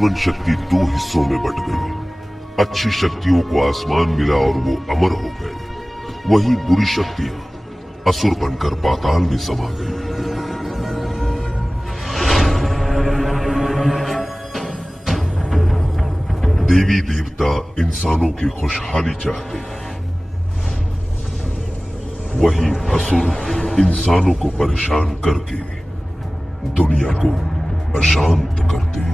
जीवन शक्ति दो हिस्सों में बट गई। अच्छी शक्तियों को आसमान मिला और वो अमर हो गए। वही बुरी शक्तियां असुर बनकर पाताल में समा गई। देवी देवता इंसानों की खुशहाली चाहते, वही असुर इंसानों को परेशान करके दुनिया को अशांत करते।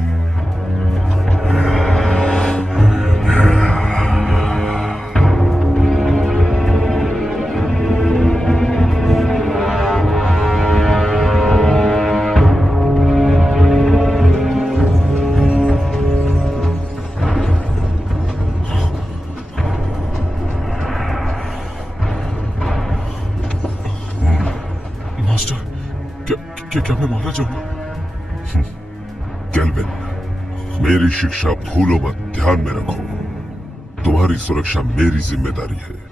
क्या मैं मारा जाऊंगा? केल्विन, मेरी शिक्षा भूलो मत, ध्यान में रखो। तुम्हारी सुरक्षा मेरी जिम्मेदारी है।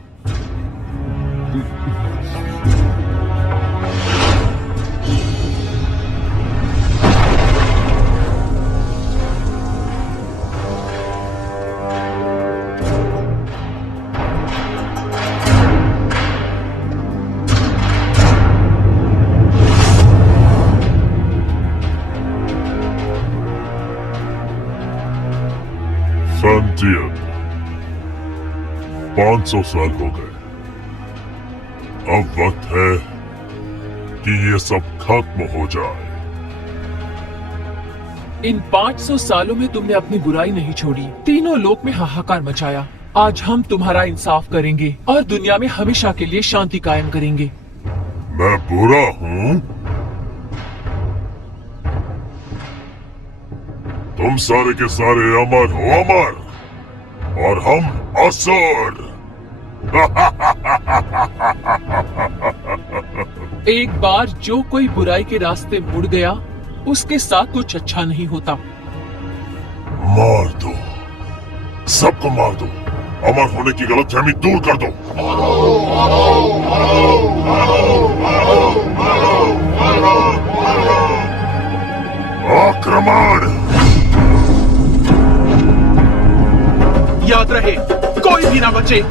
फ्रंटियर, 500 साल हो गए। अब वक्त है कि ये सब खत्म हो जाए। इन 500 सालों में तुमने अपनी बुराई नहीं छोड़ी, तीनों लोक में हाहाकार मचाया। आज हम तुम्हारा इंसाफ करेंगे और दुनिया में हमेशा के लिए शांति कायम करेंगे। मैं बुरा हूँ? तुम सारे के सारे अमर हो, अमर, और हम असुर। एक बार जो कोई बुराई के रास्ते मुड़ गया, उसके साथ कुछ अच्छा नहीं होता। मार दो, सबको मार दो। अमर होने की गलतफहमी दूर कर दो। आक्रमण! याद रहे, कोई भी ना बचे।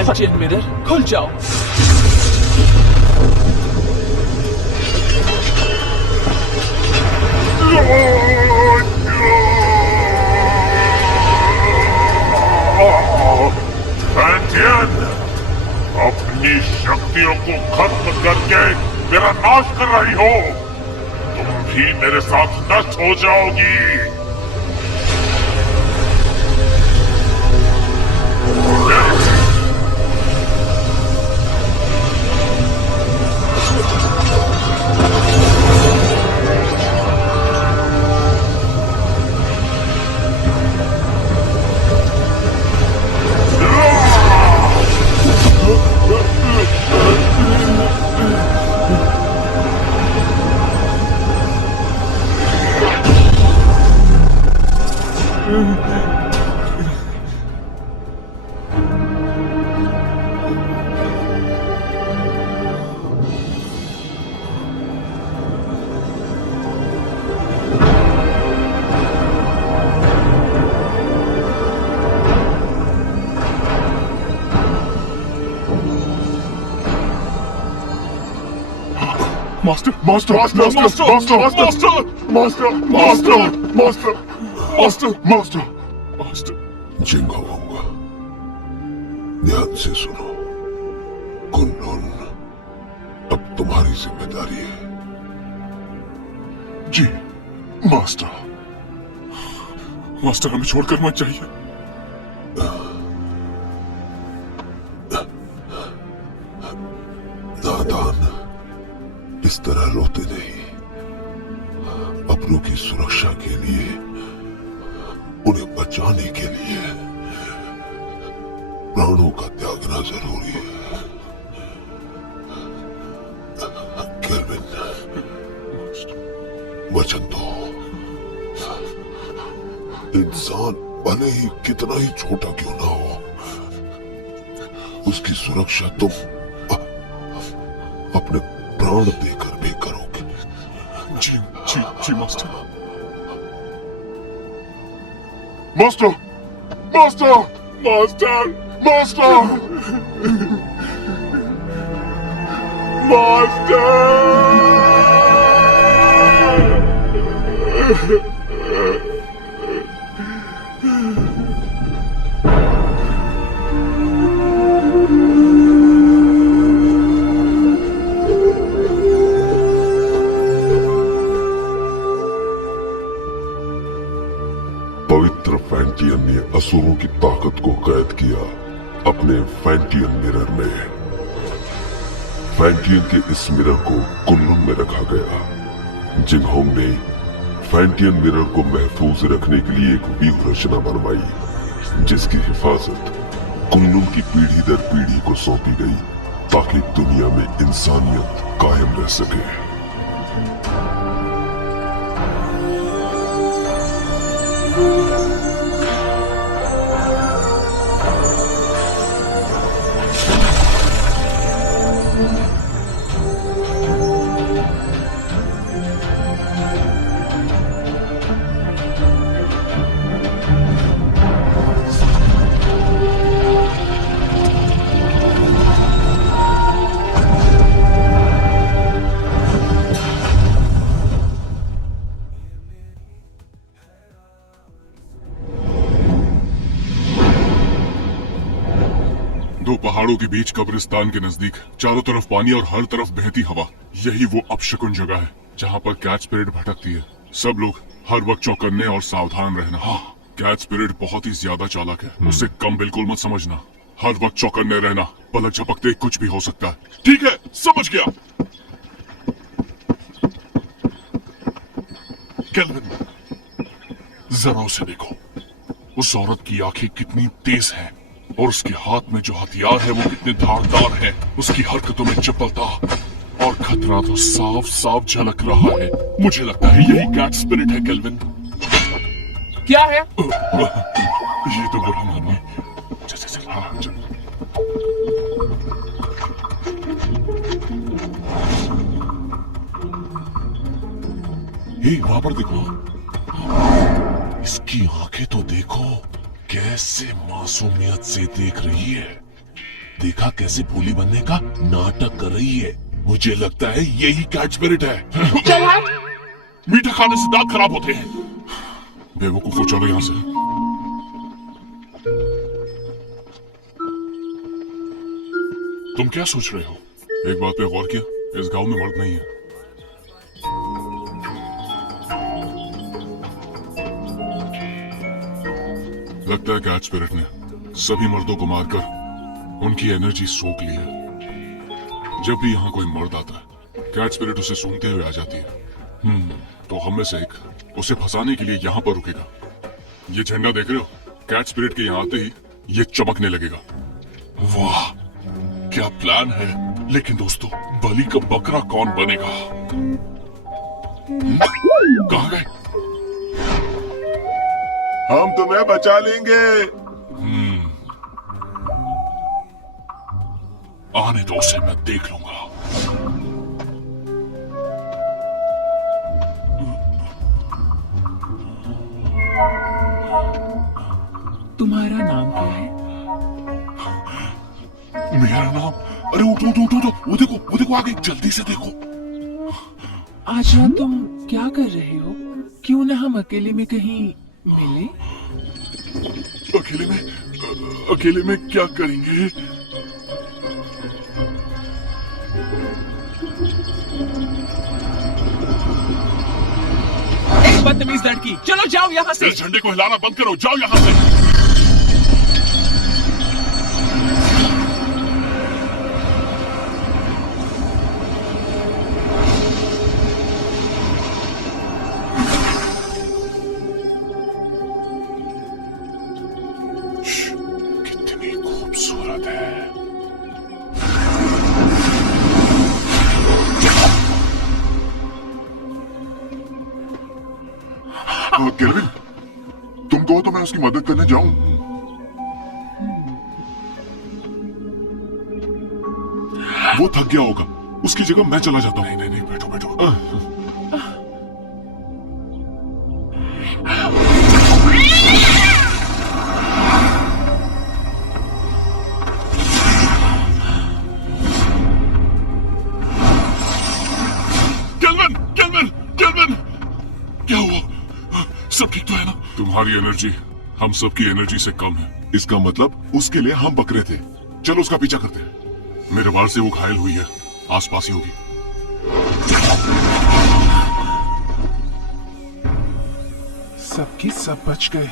फैंटियन मिरर खुल जाओ। फैंटियन, अपनी शक्तियों को खत्म करके मेरा नाश कर रही हो। तुम भी मेरे साथ नष्ट हो जाओगी। Master, master, master, master, master, master, master, master, master, master, master, master. जिंगाऊंगा, ध्यान से सुनो। कुन-लुन अब तुम्हारी जिम्मेदारी है। जी, मास्टर। मास्टर हमें छोड़कर मत जाइए। नादान इस तरह रोते नहीं। अपनों की सुरक्षा के लिए, उन्हें बचाने के लिए प्राणों का त्यागना जरूरी है। केल्विन, वचन दो। इंसान भले ही कितना ही छोटा क्यों ना हो, उसकी सुरक्षा तुम अपने प्राण देकर भी करोगे। जी, जी, जी, master. Master, master, master, master, master. पवित्र फैंटियन ने असुरों की ताकत को कैद किया अपने फैंटियन मिरर में। फैंटियन के इस मिरर को कुन-लुन में रखा गया। जिंगहोंग ने फैंटियन मिरर को महफूज रखने के लिए एक व्यूह रचना बनवाई, जिसकी हिफाजत कुन-लुन की पीढ़ी दर पीढ़ी को सौंपी गई, ताकि दुनिया में इंसानियत कायम रह सके। दो पहाड़ों के बीच कब्रिस्तान के नजदीक चारों तरफ पानी और हर तरफ बहती हवा, यही वो अपशकुन जगह है जहाँ पर कैट स्पिरिट भटकती है। सब लोग हर वक्त चौकन्ने और सावधान रहना। कैट स्पिरिट बहुत ही ज्यादा चालाक है, उसे कम बिल्कुल मत समझना। हर वक्त चौकन्ने रहना, पलक झपकते कुछ भी हो सकता है। ठीक है, समझ गया। केल्विन, जरा उसे देखो। उस औरत की आंखें कितनी तेज हैं और उसके हाथ में जो हथियार है वो कितने धारदार है। उसकी हरकतों में चपलता और खतरा तो साफ साफ झलक रहा है। मुझे लगता है यही कैट स्पिरिट है। केल्विन, क्या है? ये तो बुरा मानिए। चल चल चल, हाँ चल। हे, वहां पर देखो, इसकी आंखें तो देखो, कैसे मासूमियत से देख रही है। देखा कैसे भोली बनने का नाटक कर रही है। मुझे लगता है यही कैट स्पिरिट है। चल हट। मीठा खाने से दांत खराब होते हैं। बेवकूफो, चलो यहाँ से। तुम क्या सोच रहे हो? एक बात पे गौर किया, इस गांव में मर्द नहीं है। लगता है कैट स्पिरिट ने सभी मर्दों को मारकर उनकी एनर्जी सोख ली है। जब भी यहाँ कोई मर्द आता है, कैट स्पिरिट उसे सूंघते हुए आ जाती है। तो हम में से एक उसे फंसाने के लिए यहाँ पर रुकेगा। ये झंडा देख रहे हो? कैट स्पिरिट के यहाँ आते ही ये चमकने लगेगा। वाह, क्या प्लान है। लेकिन दोस्तों, बलि का बकरा कौन बनेगा? कहाँ गए? हम तुम्हें बचा लेंगे। आने दो उसे, मैं देख लूंगा। तुम्हारा नाम क्या है? मेरा नाम? अरे उठो उठो उठो उठो, वो देखो आगे, जल्दी से देखो। आज रात तुम क्या कर रहे हो? क्यों ना हम अकेले में कहीं मिले? अकेले में क्या करेंगे? बदतमीज लड़की, चलो जाओ यहाँ से। इस झंडे को हिलाना बंद करो, जाओ यहाँ से। कितनी खूबसूरत है। केल्विन, तुम कहो तो मैं उसकी मदद करने जाऊं। वो थक गया होगा, उसकी जगह मैं चला जाता हूँ। नहीं, बैठो बैठो। केल्विन, क्या हुआ? सब ठीक तो है ना? तुम्हारी एनर्जी हम सबकी एनर्जी से कम है। इसका मतलब उसके लिए हम बकरे थे। चलो उसका पीछा करते हैं। मेरे वार से वो घायल हुई है, आसपास ही होगी। सबकी सब बच गए।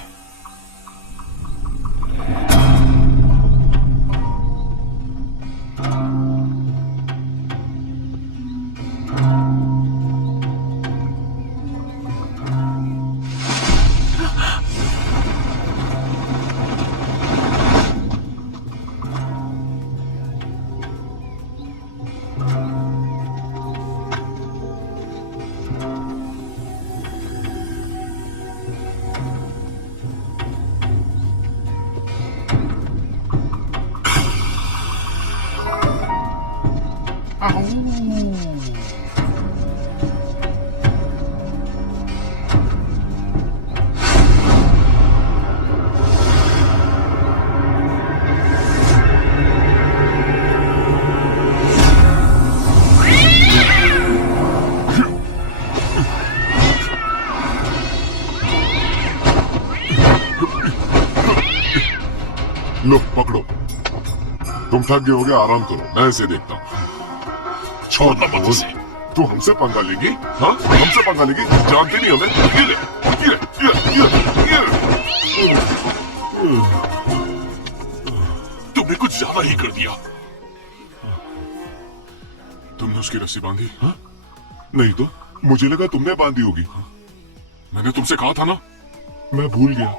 लो पकड़ो, तुम थक गए होगे, आराम करो, मैं इसे देखता हूँ। छोड़ना मत इसे। तू हमसे पंगा लेगी? हाँ, हमसे पंगा लेगी? जानते नहीं हमें? तुमने कुछ ज्यादा ही कर दिया। तुमने उसकी रस्सी बांधी? हाँ? नहीं तो मुझे लगा तुमने बांधी होगी। मैंने तुमसे कहा था ना। मैं भूल गया।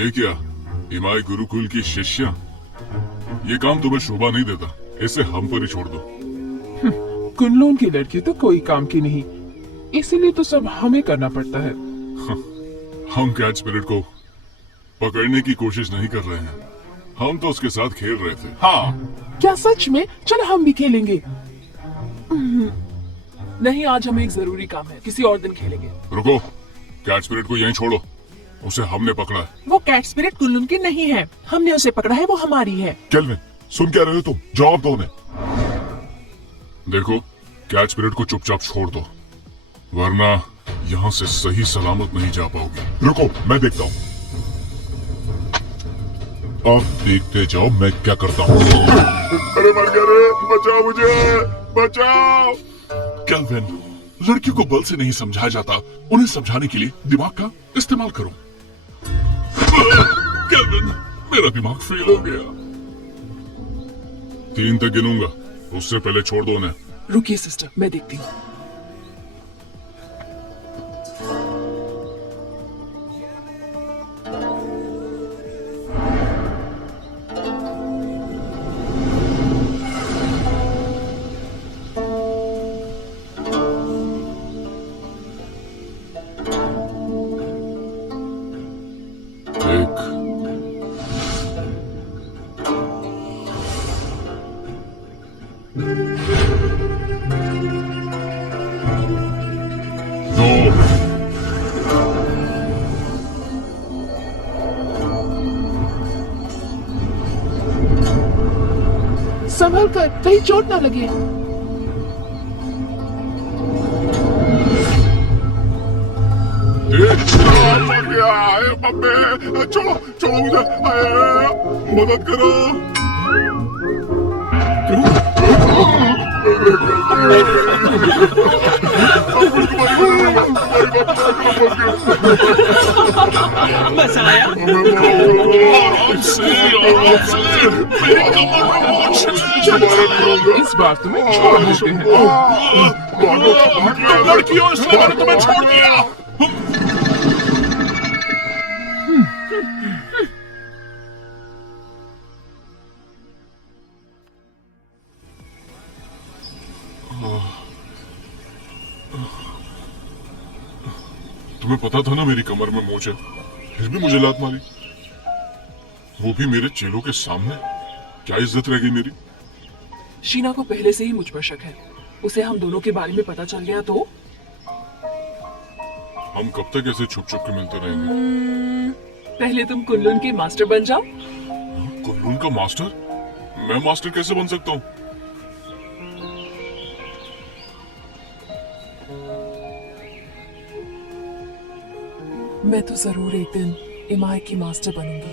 ये क्या, इमाई गुरुकुल की शिष्या? ये काम तुम्हें शोभा नहीं देता, इसे हम पर ही छोड़ दो। कुनलून की लड़की तो कोई काम की नहीं, इसीलिए तो सब हमें करना पड़ता है। हम कैच स्पिरिट को पकड़ने की कोशिश नहीं कर रहे हैं, हम तो उसके साथ खेल रहे थे। हाँ, क्या सच में? चलो हम भी खेलेंगे। नहीं, आज हमें एक जरूरी काम है, किसी और दिन खेलेंगे। रुको, कैच स्पिरिट को यहीं छोड़ो, उसे हमने पकड़ा है। वो कैट स्पिरिट कुनलुन की नहीं है, हमने उसे पकड़ा है, वो हमारी है। केल्विन, सुन क्या रहे हो तुम? जवाब दो उन्हें। देखो, कैच स्पिरिट को चुपचाप छोड़ दो, वरना यहाँ से सही सलामत नहीं जा पाओगे। रुको, मैं देखता हूँ। अब देखते जाओ मैं क्या करता हूँ। अरे मर गया रे, बचाओ मुझे, बचाओ। केल्विन, लड़कियों को बल से नहीं समझाया जाता, उन्हें समझाने के लिए दिमाग का इस्तेमाल करो। केल्विन, मेरा दिमाग फेल हो गया। 3 तक गिनूंगा, उससे पहले छोड़ दो उन्हें। रुकिए सिस्टर, मैं देखती हूँ। एक, दो, संभल कर, कहीं चोट ना लगे। मर गया है मम्मी, छोड़ो छोड़ो मुझे, मदद करो। बचाया। आराम से, आराम से, मेरी कमर में मोच है। इस बार तुम्हें छोड़ देते हैं। लड़कियों, इसलिए मैंने तुम्हें छोड़ दिया। तुम्हें पता था ना मेरी कमर में मोच है, फिर भी मुझे लात मारी, वो भी मेरे चेलों के सामने। क्या इज्जत रह गई मेरी? शीना को पहले से ही मुझ पर शक है, उसे हम दोनों के बारे में पता चल गया तो हम कब तक ऐसे छुप छुप के मिलते रहेंगे? पहले तुम कुनलुन के मास्टर बन जाओ। कुनलुन का मास्टर? मैं मास्टर कैसे बन सकता हूँ? मैं तो जरूर एक दिन इमाई की मास्टर बनूंगी।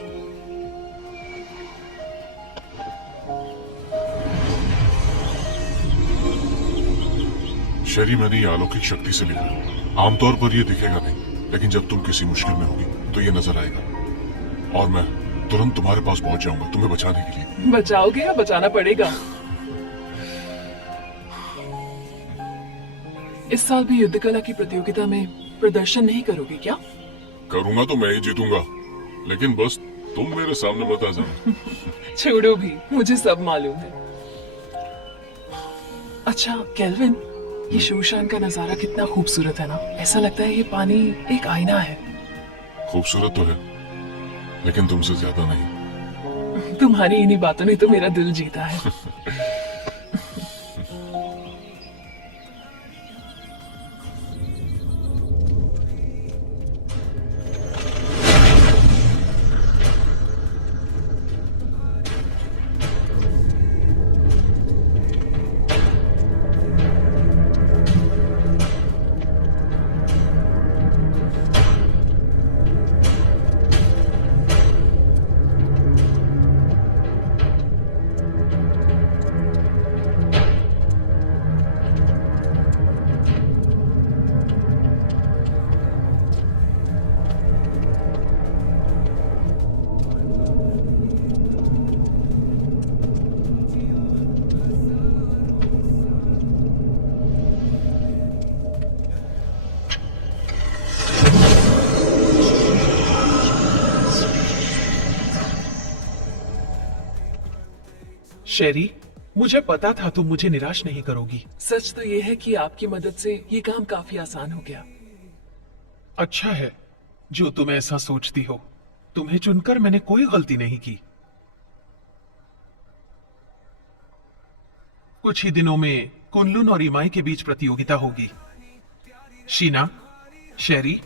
शरी, मैंने ये अलौकिक शक्ति से लिखा। आमतौर पर ये दिखेगा नहीं, लेकिन जब तुम किसी मुश्किल में होगी तो ये नजर आएगा, और मैं तुरंत तुम्हारे पास पहुंच जाऊंगा तुम्हें बचाने के लिए। बचाओगे या बचाना पड़ेगा? इस साल भी युद्ध कला की प्रतियोगिता में प्रदर्शन नहीं करोगे क्या? करूंगा तो मैं ही जीतूंगा, लेकिन बस तुम मेरे सामने मत आ जाना। छोड़ो भी, मुझे सब मालूम है। अच्छा केल्विन, ये शोशान का नजारा कितना खूबसूरत है ना। ऐसा लगता है ये पानी एक आईना है। खूबसूरत तो है, लेकिन तुमसे ज्यादा नहीं। तुम्हारी इन्हीं बातों ने तो मेरा दिल जीता है। शेरी, मुझे पता था तुम मुझे निराश नहीं करोगी। सच तो ये है कि आपकी मदद से ये काम काफी आसान हो गया। अच्छा है जो तुम ऐसा सोचती हो। तुम्हें चुनकर मैंने कोई गलती नहीं की। कुछ ही दिनों में कुनलुन और इमाई के बीच प्रतियोगिता होगी। शीना, शेरी,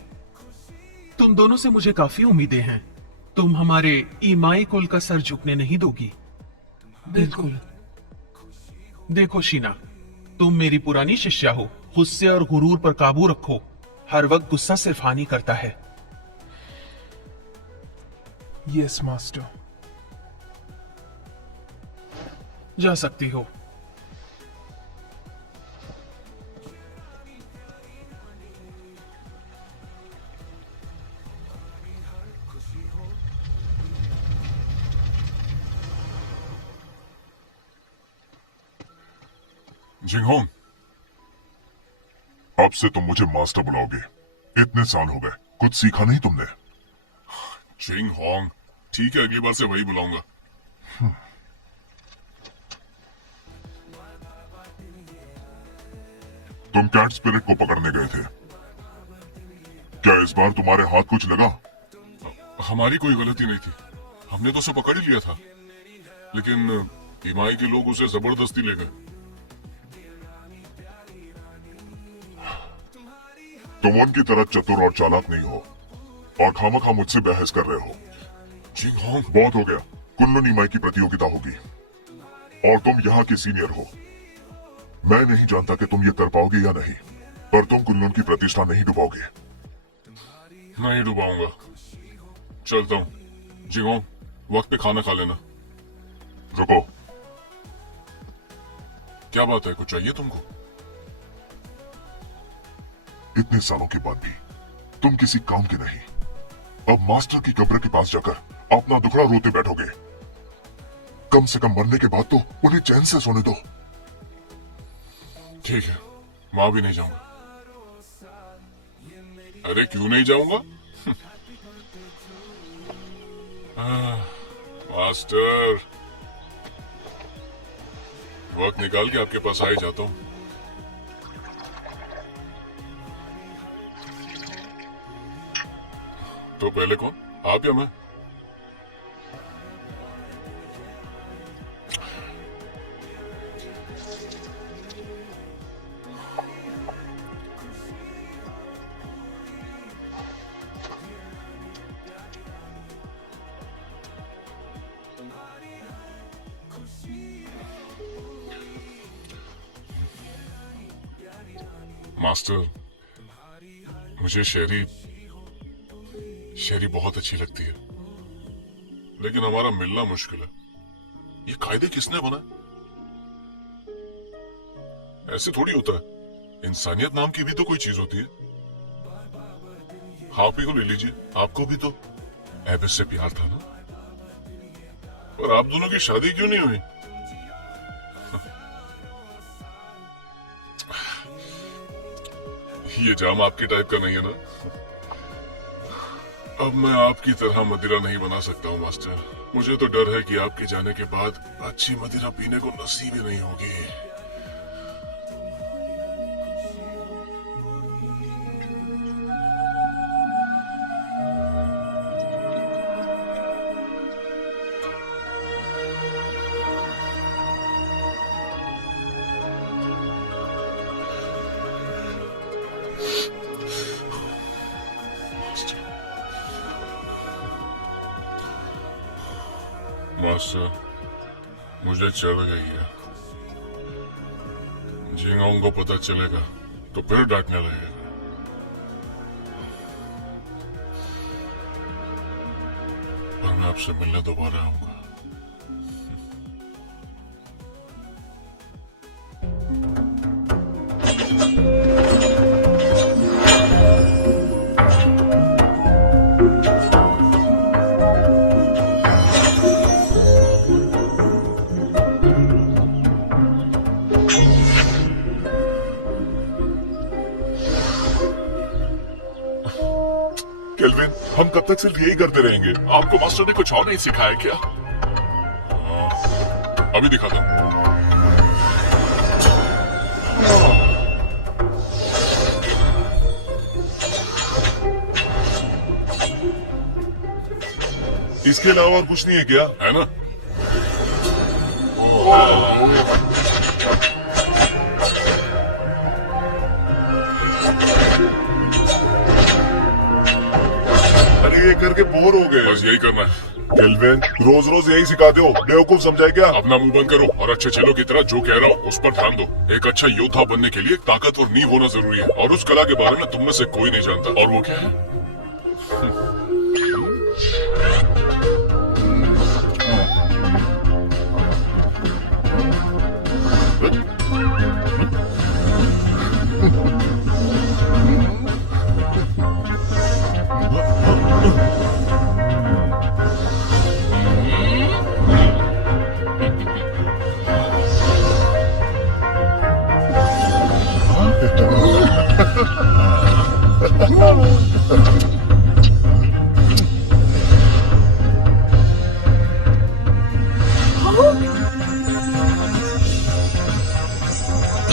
तुम दोनों से मुझे काफी उम्मीदें हैं। तुम हमारे इमाई कुल का सर झुकने नहीं दोगी। बिल्कुल। देखो शीना, तुम मेरी पुरानी शिष्या हो। गुस्से और गुरूर पर काबू रखो। हर वक्त गुस्सा सिर्फ हानि करता है। Yes master. जा सकती हो। जिंगहोंग, अब से तुम मुझे मास्टर बुलाओगे। इतने साल हो गए, कुछ सीखा नहीं तुमने? जिंग होंग, ठीक है, अगली बार से वही बुलाऊंगा। तुम कैट स्पिरिट को पकड़ने गए थे, क्या इस बार तुम्हारे हाथ कुछ लगा? हमारी कोई गलती नहीं थी, हमने तो उसे पकड़ ही लिया था, लेकिन इमाई के लोग उसे जबरदस्ती ले गए। तुम उनकी तरह चतुर और चालाक नहीं हो और खामखा मुझसे बहस कर रहे हो। जिंग होंग, बहुत हो गया। कुनलुन इमाई की प्रतियोगिता होगी और तुम यहाँ के सीनियर हो। मैं नहीं जानता कि तुम ये कर पाओगे या नहीं, पर तुम कुनलुन की प्रतिष्ठा नहीं डुबाओगे। नहीं डुबाऊंगा। चलता हूँ। जिंग होंग, वक्त पे खाना खा लेना। रुको, क्या बात है, कुछ चाहिए तुमको? इतने सालों के बाद भी तुम किसी काम के नहीं। अब मास्टर की कब्र के पास जाकर अपना दुखड़ा रोते बैठोगे। कम से कम मरने के बाद तो उन्हें चैन से सोने दो। ठीक है, वहां भी नहीं जाऊंगा। अरे क्यों नहीं जाऊंगा? मास्टर, वक्त निकाल के आपके पास आ ही जाता हूं। तो पहले कौन, आप या मैं? मास्टर, मुझे शेरी बहुत अच्छी लगती है, लेकिन हमारा मिलना मुश्किल है। ये कायदे किसने बनाए? ऐसे थोड़ी होता है। इंसानियत नाम की भी तो कोई चीज होती है। आप ही को ले लीजिए, आपको भी तो एबिस से प्यार था ना, पर आप दोनों की शादी क्यों नहीं हुई? ये जाम आपके टाइप का नहीं है ना? अब मैं आपकी तरह मदिरा नहीं बना सकता हूँ मास्टर। मुझे तो डर है कि आपके जाने के बाद अच्छी मदिरा पीने को नसीब ही नहीं होगी। मास्टर, मुझे चल गई है। जिंगहोंग को पता चलेगा तो फिर डांटने लगेगा। पर मैं आपसे मिलने दोबारा आऊंगा। केल्विन, हम कब तक सिर्फ यही करते रहेंगे? आपको मास्टर ने कुछ और नहीं सिखाया क्या? अभी दिखाता हूँ। इसके अलावा और कुछ नहीं है क्या? है ना? अरे ये करके बोर हो गए। बस यही करना है। केल्विन, रोज रोज यही सिखाते हो, बेवकूफ समझाए क्या? अपना मुंह बंद करो और अच्छे चेलों की तरह जो कह रहा हूँ उस पर ध्यान दो। एक अच्छा योद्धा बनने के लिए ताकतवर नींव होना जरूरी है और उस कला के बारे में तुम में से कोई नहीं जानता। और वो क्या है?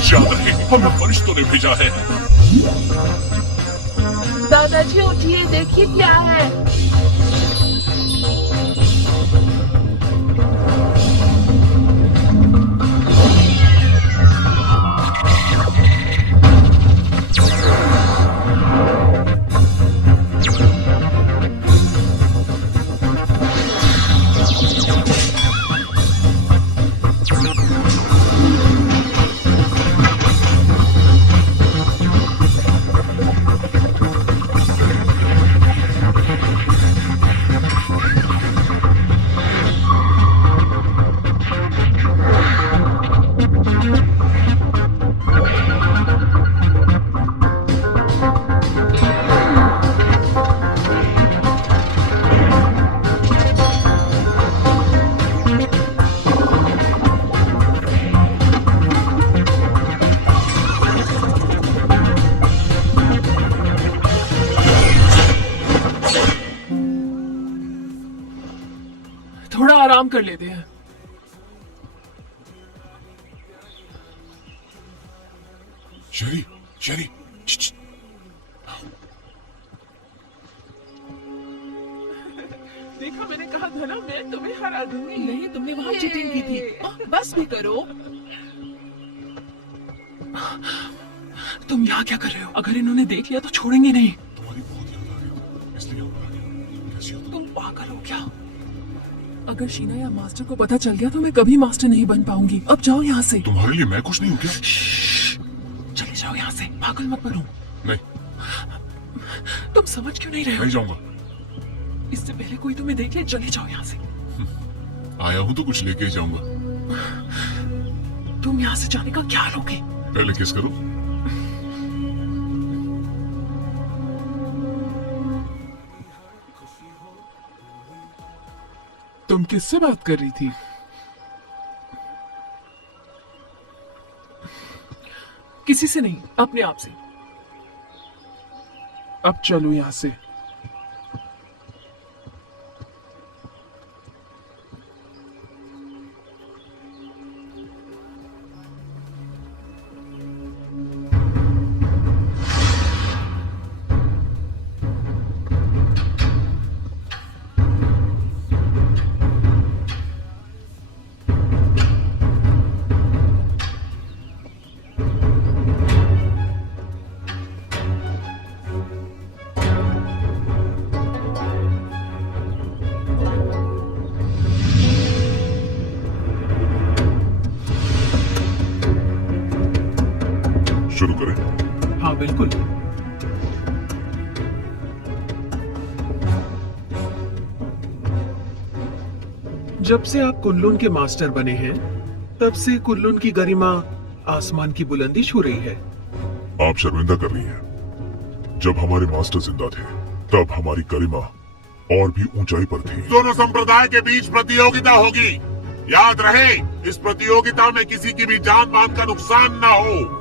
याद रहे, हमें फरिश्तों ने भेजा है। दादाजी उठिए, देखिए क्या है। थोड़ा आराम कर लेते हैं। शेरी, शेरी, देखा, मैंने कहा था ना, मैं तुम्हें हरा दूंगी। नहीं, तुमने वहां चीटिंग की थी। बस भी करो। तुम यहाँ क्या कर रहे हो? अगर इन्होंने देख लिया तो छोड़ेंगे नहीं। तुम्हारी बहुत याद आ रही है, इसलिए हम आ गए। कैसी हो तुम? तुम पागल हो क्या? अगर शीना या मास्टर को पता चल गया तो मैं कभी मास्टर नहीं बन पाऊंगी। अब जाओ यहाँ से। तुम्हारे लिए मैं कुछ नहीं हूँ क्या? चले जाओ यहाँ से, पागल मत बनो। नहीं, तुम समझ क्यों नहीं रहे हो? नहीं जाऊंगा। इससे पहले कोई तुम्हें देख ले, चले जाओ यहाँ से। आया हूँ तो कुछ लेके ही जाऊंगा। तुम यहाँ से जाने का क्या लोगे? पहले किस करो। तुम किससे बात कर रही थी? किसी से नहीं, अपने आप से। अब चलो यहां से। शुरू करें? हाँ बिल्कुल। जब से आप कुनलुन के मास्टर बने हैं, तब से कुनलुन की गरिमा आसमान की बुलंदी छू रही है। आप शर्मिंदा कर रही हैं। जब हमारे मास्टर जिंदा थे, तब हमारी गरिमा और भी ऊंचाई पर थी। दोनों संप्रदाय के बीच प्रतियोगिता होगी। याद रहे, इस प्रतियोगिता में किसी की भी जान मान का नुकसान ना हो।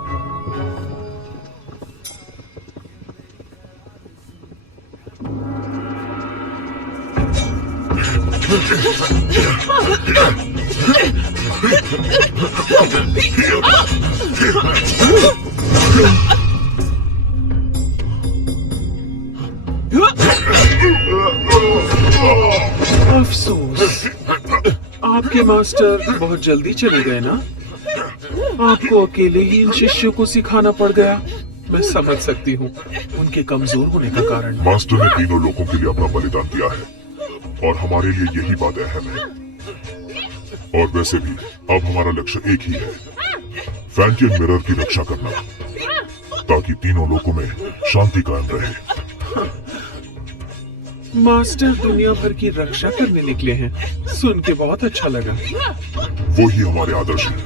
अफसोस, आपके मास्टर बहुत जल्दी चले गए ना। आपको अकेले ही इन शिष्यों को सिखाना पड़ गया। मैं समझ सकती हूँ उनके कमजोर होने का कारण। मास्टर ने तीनों लोगों के लिए अपना बलिदान दिया है और हमारे लिए यही बात अहम है। और वैसे भी अब हमारा लक्ष्य एक ही है, फैंटियन मिरर की रक्षा करना, ताकि तीनों लोगों में शांति कायम रहे। मास्टर दुनिया भर की रक्षा करने निकले हैं, सुन के बहुत अच्छा लगा। वो ही हमारे आदर्श हैं।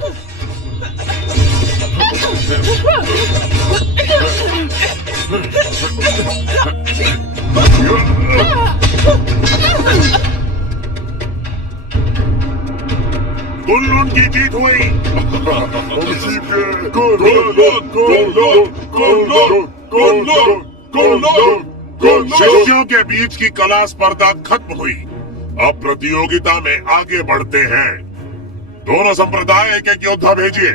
कुल्लून की जीत हुई। शिष्यों के बीच की कला स्पर्धा खत्म हुई। अब प्रतियोगिता में आगे बढ़ते हैं। दोनों संप्रदाय एक एक योद्धा भेजिए।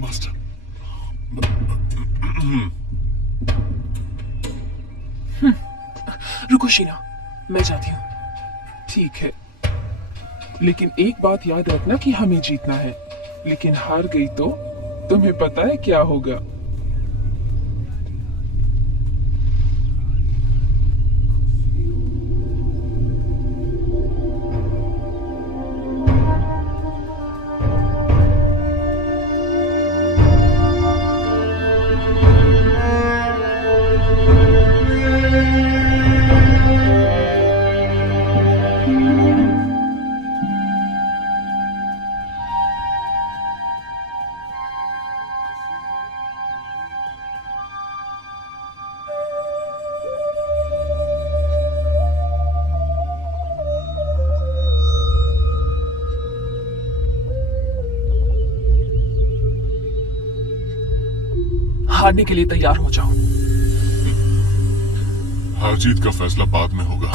मास्टर, रुको शीना, मैं जाती हूँ। ठीक है, लेकिन एक बात याद रखना कि हमें जीतना है। लेकिन हार गई तो तुम्हें पता है क्या होगा? हारने के लिए तैयार हो जाओ। हार जीत का फैसला बाद में होगा।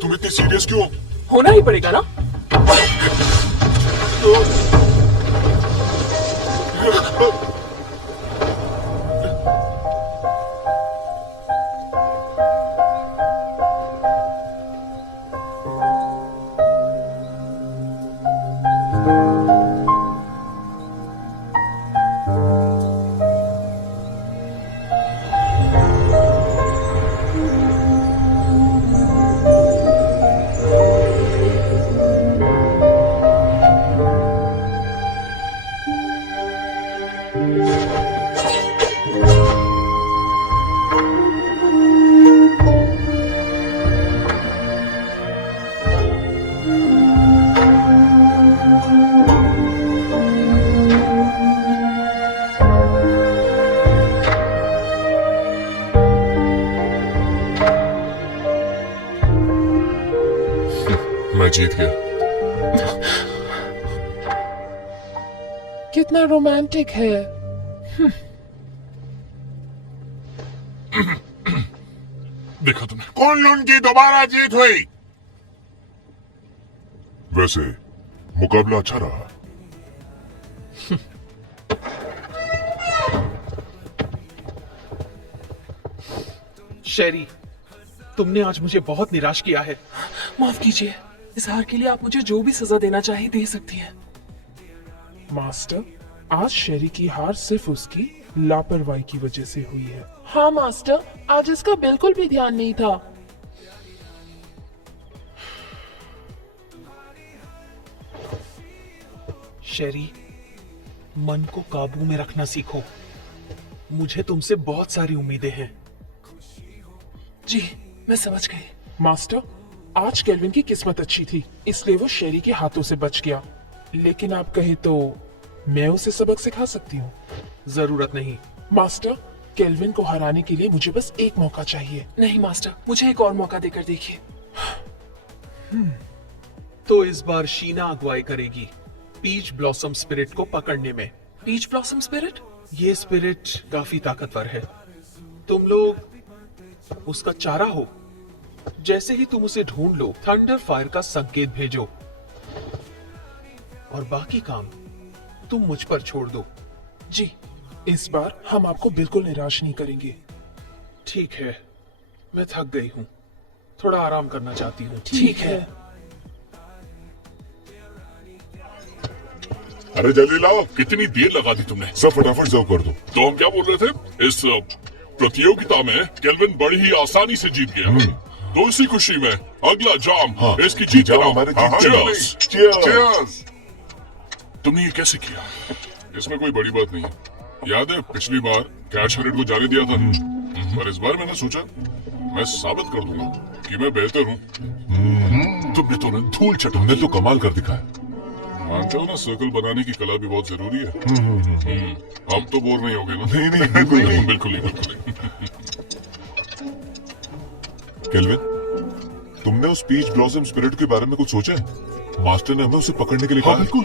तुम इतनी सीरियस क्यों? होना ही पड़ेगा ना। मैं जीत गया। कितना रोमांटिक है। देखा तुमने? कुनलुन की दोबारा जीत हुई। वैसे मुकाबला अच्छा रहा। शेरी, तुमने आज मुझे बहुत निराश किया है। माफ कीजिए, इस हार के लिए आप मुझे जो भी सजा देना चाहे दे सकती हैं। मास्टर, आज शेरी की हार सिर्फ उसकी लापरवाही की वजह से हुई है। हाँ मास्टर, आज इसका बिल्कुल भी ध्यान नहीं था। शेरी, मन को काबू में रखना सीखो। मुझे तुमसे बहुत सारी उम्मीदें हैं। जी, मैं समझ गई। मास्टर, आज केल्विन की किस्मत अच्छी थी, इसलिए वो शेरी के हाथों से बच गया। लेकिन आप कहे तो मैं उसे सबक सिखा सकती हूँ। जरूरत नहीं। मास्टर, केल्विन को हराने के लिए मुझे बस एक मौका चाहिए। नहीं मास्टर, मुझे एक और मौका देकर देखिए। तो इस बार शीना अगुवाई करेगी पीच ब्लॉसम स्पिरिट को पकड़ने में। Peach blossom spirit? ये स्पिरिट काफी ताकतवर है। तुम लोग उसका चारा हो। जैसे ही तुम उसे ढूंढ लो, थंडर फायर का संकेत भेजो और बाकी काम तुम मुझ पर छोड़ दो। जी, इस बार हम आपको बिल्कुल निराश नहीं करेंगे। ठीक है, मैं थक गई हूँ, थोड़ा आराम करना चाहती हूँ। ठीक है। अरे जल्दी लाओ। कितनी देर लगा दी तुमने? सब फटाफट सर्व कर दो। तो हम क्या बोल रहे थे? इस प्रतियोगिता में केल्विन बड़ी ही आसानी से जीत गया। तो इसी खुशी में अगला जाम इसकी जीत जाम कराओ। हमारे जीत Cheers! Cheers! Cheers! तुमने ये कैसे किया? इसमें कोई बड़ी बात नहीं है। याद है पिछली बार कैच हरेड को जाने दिया था, पर इस बार मैंने सोचा मैं साबित कर दूंगा कि मैं बेहतर हूँ। तुमने तो ना धूल चटा। तुमने तो कमाल कर दिखाया। मानते हो ना, सर्कल बनाने की कला भी बहुत जरूरी है। अब तो बोर नहीं होगे ना? नहीं, बिल्कुल नहीं। बिल्कुल नहीं। केल्विन, तुमने उस पीच ब्लॉसम स्पिरिट के बारे में कुछ सोचा है? मास्टर ने हमें उसे पकड़ने के लिए कहा। बिल्कुल।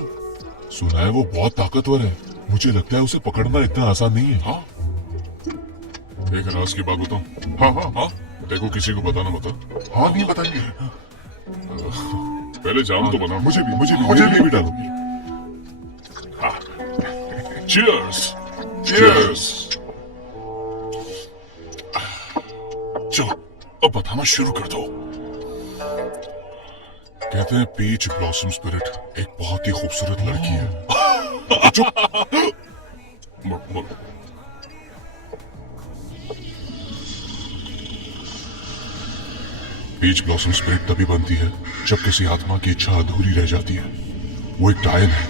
सुना है वो बहुत ताकतवर है। मुझे लगता है उसे पकड़ना इतना आसान नहीं है। हाँ, एक राज की बात बताऊं? हाँ, देखो किसी को बताना मत। हाँ, नहीं बताएंगे। पहले जाम तो बना। मुझे भी डालो। Cheers! Cheers! चलो, अब बताना शुरू कर दो। कहते हैं पीच ब्लॉसम स्पिरिट एक बहुत ही खूबसूरत लड़की है। चुप। बोलो। पीच ब्लॉसम स्पिरिट तभी बनती है जब किसी आत्मा की इच्छा अधूरी रह जाती है। वो एक डायन है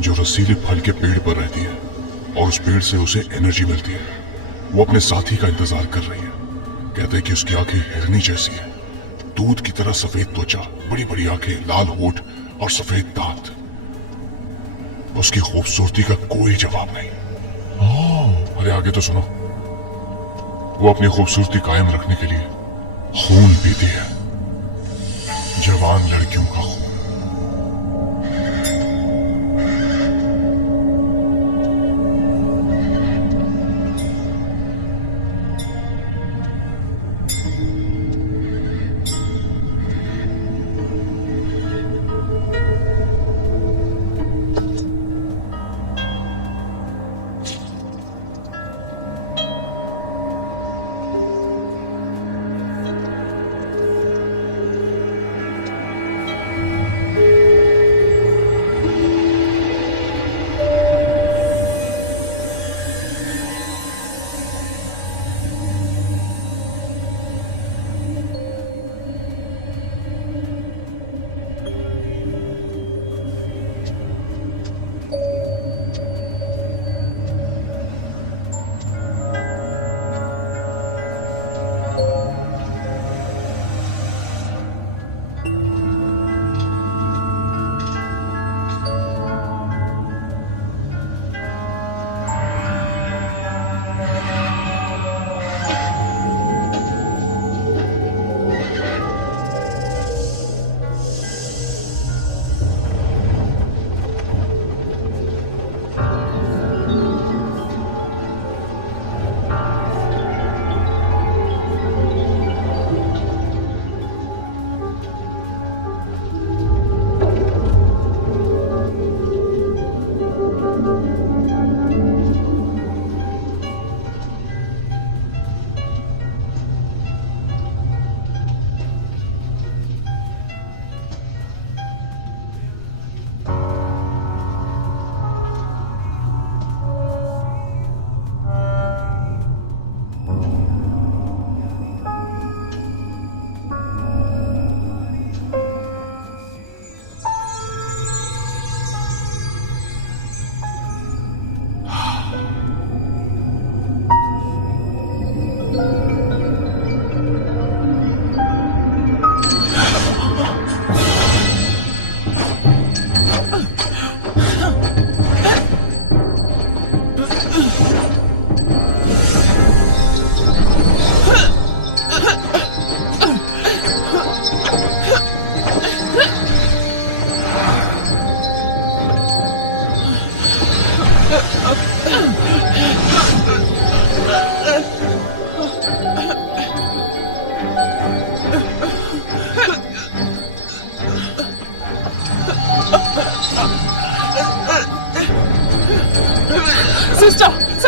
जो रसीले फल के पेड़ पर रहती है और उस पेड़ से उसे एनर्जी मिलती है। वो अपने साथी का इंतजार कर रही है। कहते हैं कि उसकी आंखें हिरनी जैसी है, दूध की तरह सफेद त्वचा, बड़ी बड़ी आंखें, लाल होठ और सफेद दांत। उसकी खूबसूरती का कोई जवाब नहीं। अरे आगे तो सुनो। वो अपनी खूबसूरती कायम रखने के लिए खून पीती है, जवान लड़कियों का खून।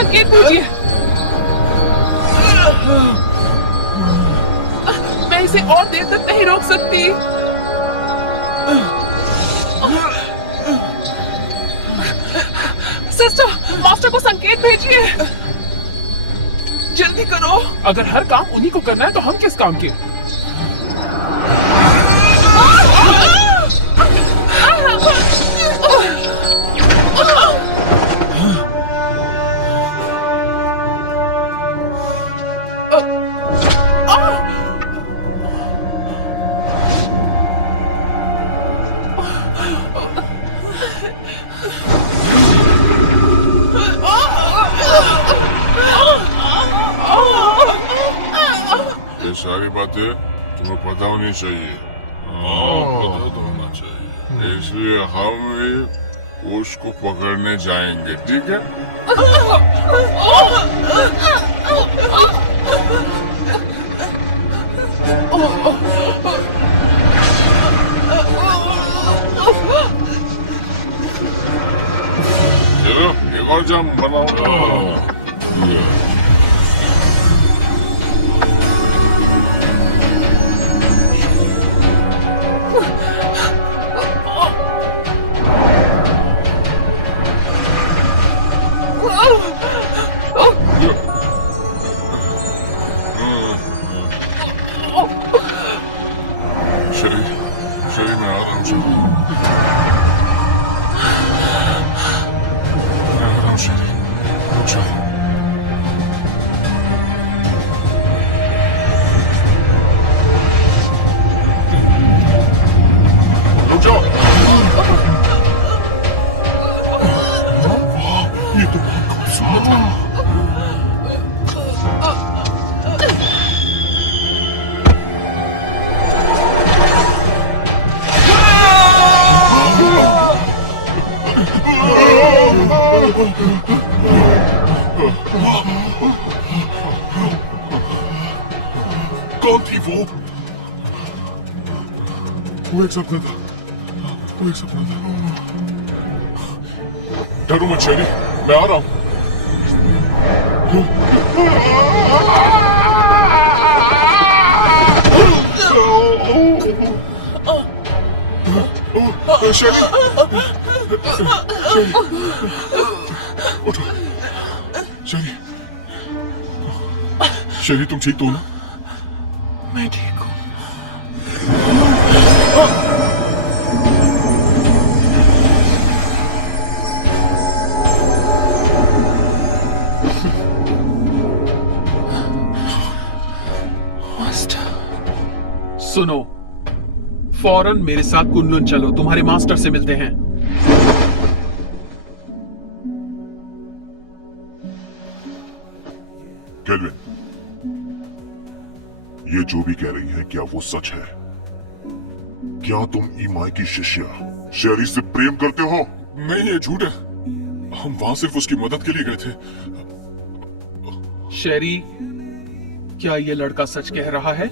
संकेत भेजिए। मैं इसे और देर तक नहीं रोक सकती। सिस्टर, मास्टर को संकेत भेजिए। जल्दी करो। अगर हर काम उन्हीं को करना है तो हम किस काम के? ये सारी बातें तुम्हें पता होनी चाहिए। पता तो होना चाहिए। इसलिए हम भी उसको पकड़ने जाएंगे, ठीक है? चलो एक और जाम बनाओ। शरीर में आराम से आराम से रुक जाओ। रुक जाओ। ये तो बहुत खूबसूरत है। कौन थी वो? एक सपना था। वो एक सपना था। डरो मत शेरी, मैं आ रहा हूं। शेरी, शेरी, उठो। शेरी, शेरी तुम ठीक तो हो ना? मैं ठीक हूँ। सुनो, फौरन मेरे साथ कुनलुन चलो, तुम्हारे मास्टर से मिलते हैं। केल्विन, ये जो भी कह रही है क्या वो सच है? क्या तुम ईमाई की शिष्या शेरी से प्रेम करते हो? नहीं, ये झूठ है। हम वहां सिर्फ उसकी मदद के लिए गए थे। शेरी, क्या ये लड़का सच कह रहा है?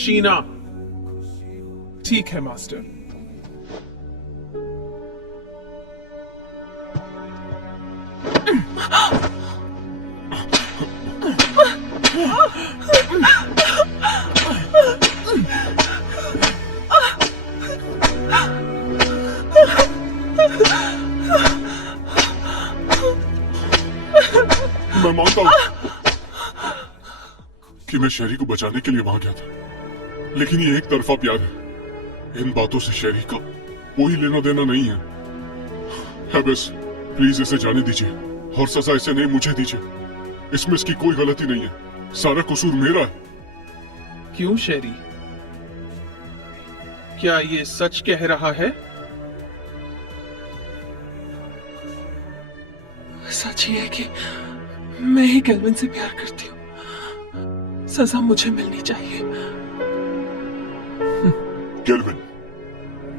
शीना। ठीक है मास्टर। मैं मानता हूं कि मैं शेरी को बचाने के लिए वहां गया था, लेकिन ये एक तरफा प्यार है। इन बातों से शेरी का कोई लेना देना नहीं है। बस प्लीज इसे जाने दीजिए और सजा इसे नहीं मुझे दीजिए। इसमें इसकी कोई गलती नहीं है, सारा कसूर मेरा है। क्यों शेरी, क्या ये सच कह रहा है? सच ही है कि मैं ही केल्विन से प्यार करती हूँ। सजा मुझे मिलनी चाहिए। केल्विन,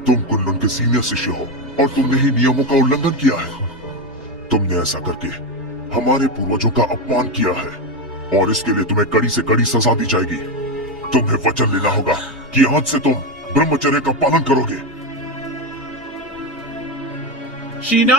तुम कुनलुन के सीनियर शिष्य हो और तुमने ही नियमों का उल्लंघन किया है। तुमने ऐसा करके हमारे पूर्वजों का अपमान किया है और इसके लिए तुम्हें कड़ी से कड़ी सजा दी जाएगी। तुम्हें वचन लेना होगा कि आज से तुम ब्रह्मचर्य का पालन करोगे। शीना,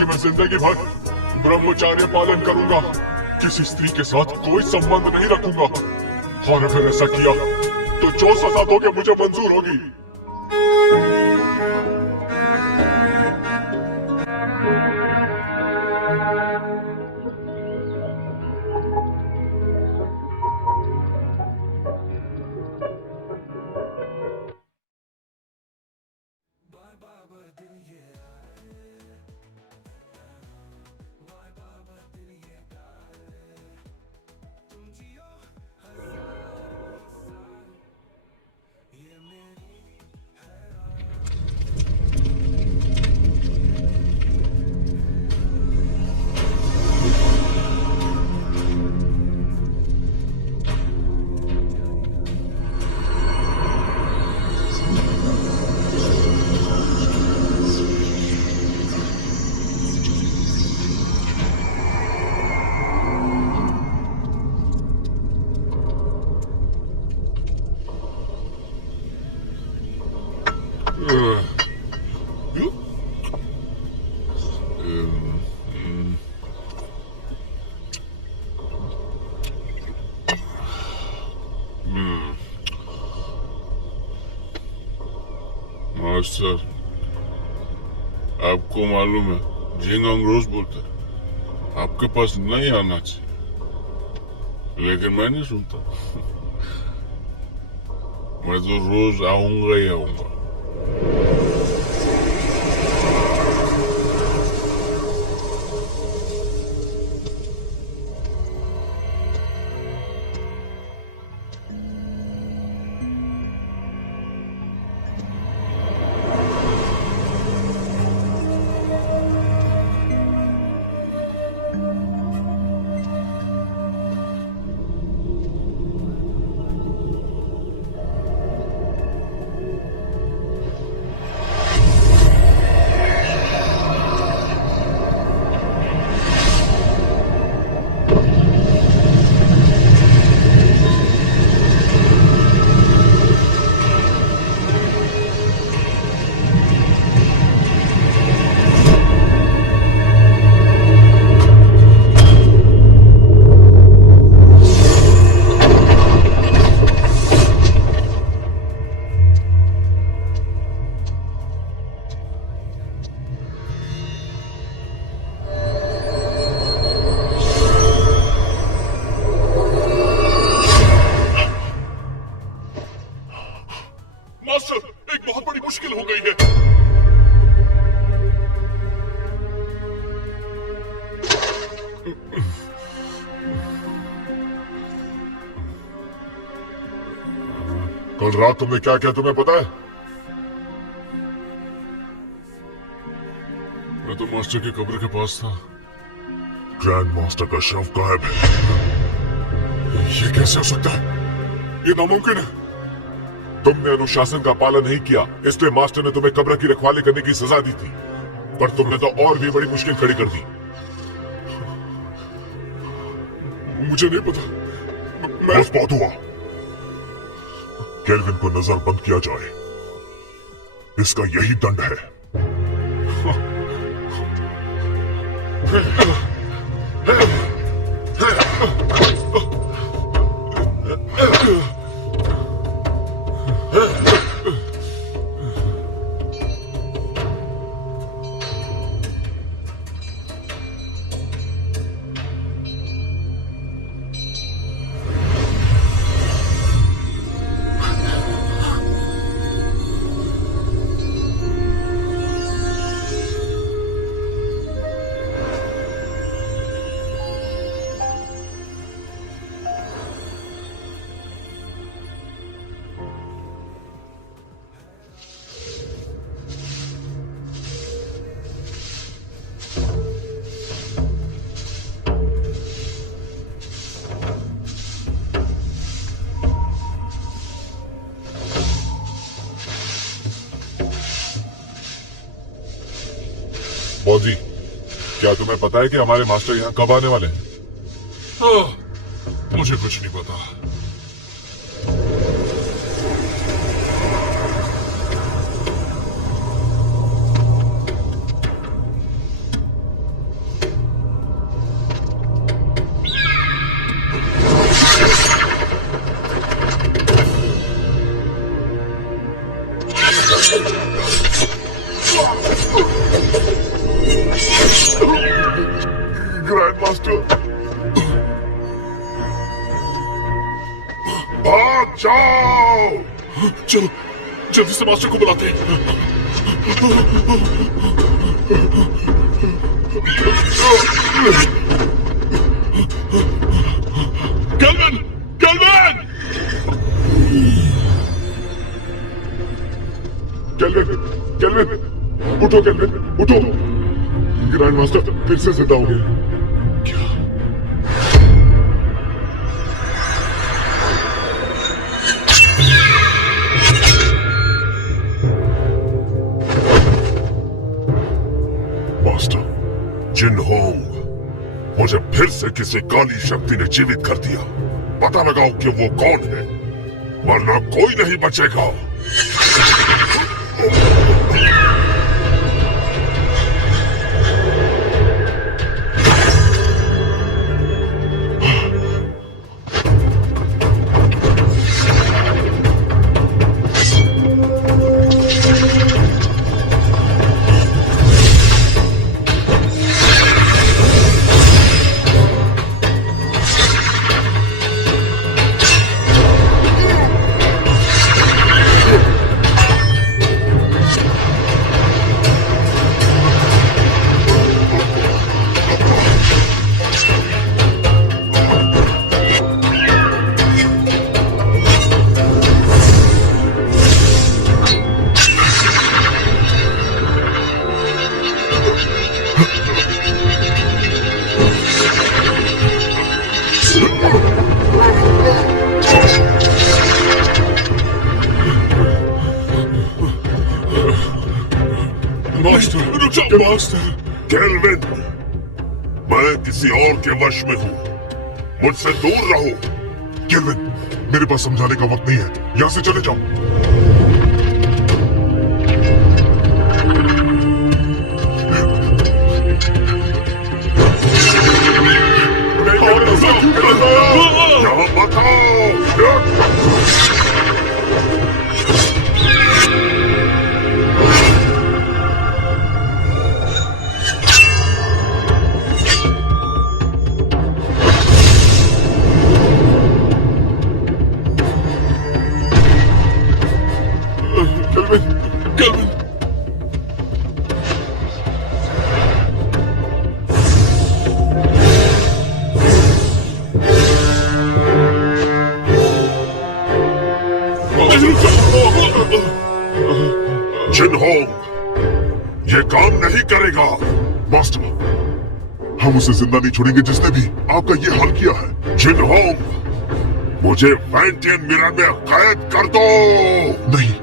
कि मैं जिंदगी भर ब्रह्मचार्य पालन करूंगा, किसी स्त्री के साथ कोई संबंध नहीं रखूंगा, और अगर ऐसा किया तो जो सजा दोगे मुझे मंजूर होगी। मास्टर, आपको मालूम है जिंगोंग रोज बोलता है आपके पास नहीं आना चाहिए, लेकिन मैं नहीं सुनता। मैं तो रोज आऊंगा ही आऊंगा। मास्टर, एक बहुत बड़ी मुश्किल हो गई है। कल रात तुमने क्या किया तुम्हें पता है? मैं तो मास्टर की कब्र के पास था। ग्रैंड मास्टर का शव गायब है। ये कैसे हो सकता है? ये नामुमकिन है। तुमने अनुशासन का पालन नहीं किया, इसलिए मास्टर ने तुम्हें कब्र की रखवाली करने की सजा दी थी। पर तुमने तो और भी बड़ी मुश्किल खड़ी कर दी। मुझे नहीं पता। मैं बस बहुत हुआ। केल्विन को नजरबंद किया जाए, इसका यही दंड है। बॉजी, क्या तुम्हें पता है कि हमारे मास्टर यहाँ कब आने वाले हैं? मुझे कुछ नहीं पता। ग्रैंड मास्टर, भाग जाओ! चलो जल्दी से मास्टर को बुलाते हैं। केल्विन! केल्विन! केल्विन! केल्विन! उठो केल्विन, उठो! ग्रैंड मास्टर फिर से जिंदा हो गए। क्या? मास्टर, जिन होंग, मुझे फिर से किसी काली शक्ति ने जीवित कर दिया। पता लगाओ कि वो कौन है, वरना कोई नहीं बचेगा। मास्टर, रुक जाओ मास्टर। केल्विन, मैं किसी और के वश में हूँ, मुझसे दूर रहो। केल्विन, मेरे पास समझाने का वक्त नहीं है, यहाँ से चले जाओ। यहाँ मत आओ। केल्विन! जिन होंग, ये काम नहीं करेगा। मास्टर, हम उसे जिंदा नहीं छोड़ेंगे जिसने भी आपका ये हाल किया है। जिन होंग, मुझे फैंटियन मिरर में कैद कर दो। नहीं,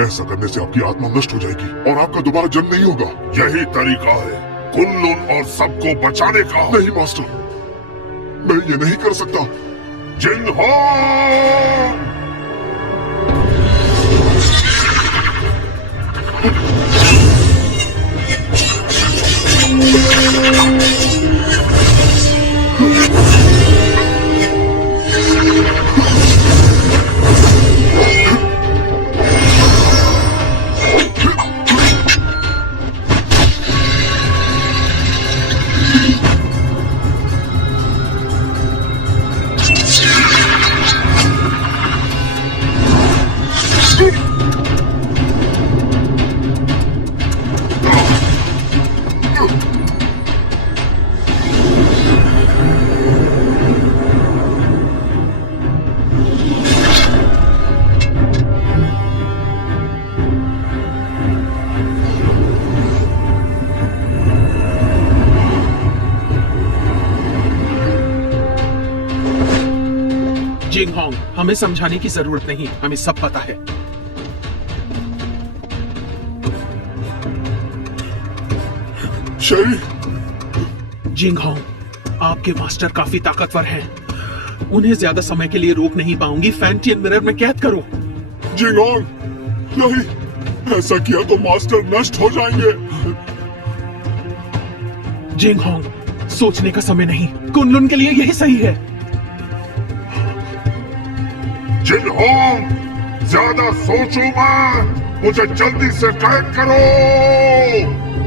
ऐसा करने से आपकी आत्मा नष्ट हो जाएगी और आपका दोबारा जन्म नहीं होगा। यही तरीका है कुन-लुन और सबको बचाने का। नहीं मास्टर, मैं ये नहीं कर सकता। जिनहोंग! जिंगहोंग, हमें समझाने की जरूरत नहीं, हमें सब पता है। शेरी, जिंगहोंग, आपके मास्टर काफी ताकतवर हैं। उन्हें ज्यादा समय के लिए रोक नहीं पाऊंगी। फैंटियन मिरर में कैद करो। जिंगहोंग, नहीं, ऐसा किया तो मास्टर नष्ट हो जाएंगे। जिंगहोंग, सोचने का समय नहीं, कुन-लुन के लिए यही सही है। जिनहोंग, ज्यादा सोचो मत, मुझे जल्दी से कैद करो।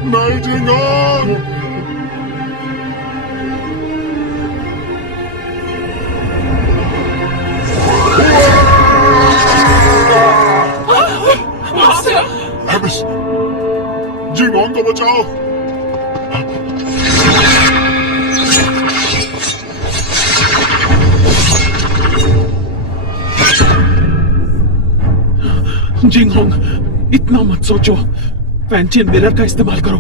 नहीं जिंगहोंग, एबिस, जिंगहोंग को बचाओ। जिंगहोंग, इतना मत सोचो, फैंटियन मिरर का इस्तेमाल करो।